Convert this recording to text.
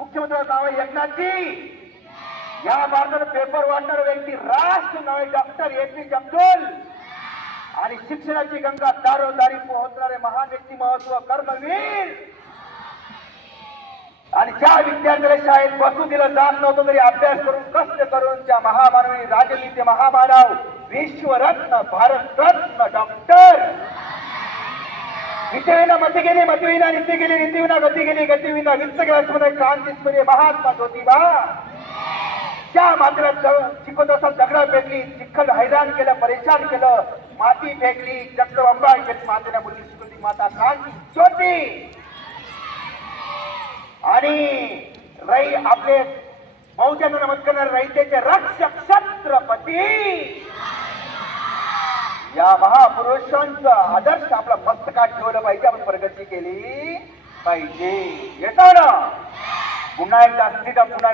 मुख्यमंत्री नाव आहे एकनाथजी. या भारताला पेपर वाटणारा व्यक्ती राष्ट्र नाव आहे डॉक्टर APJ अब्दुल. आणि शिक्षणाची गंगा दारोदारी पोहोचणारे महान व्यक्ती महत्व कर्मवीर. आणि ज्या विद्यार्थ्याला शाळेत बसू दिलं जात नव्हतं तरी अभ्यास करून कष्ट करून त्या महामानवी राजनीती महामानव विश्वरत्न भारतरत्न डॉक्टर. विद्येविना मती गेली मतीविना नीती गेली नीतीविना गती गेली गतीविना वित्त गेला क्रांतीसूर्य महात्मा ज्योतिबा. त्या मात्र शिकवत असताना दगडा फेकली चिखल हैराण केलं परेशान केलं माती फेकली जगदंबा केली मातेला मुली शिकवली माता क्रांती ज्योती. आणि रई आपले बहुजन नमस्कार रयतेचे रक्षक छत्रपती. या महापुरुषांचा आदर्श आपला मस्तकात ठेवलं पाहिजे. आपण प्रगती केली पाहिजे. येतो ना पुन्हा एकदा पुन्हा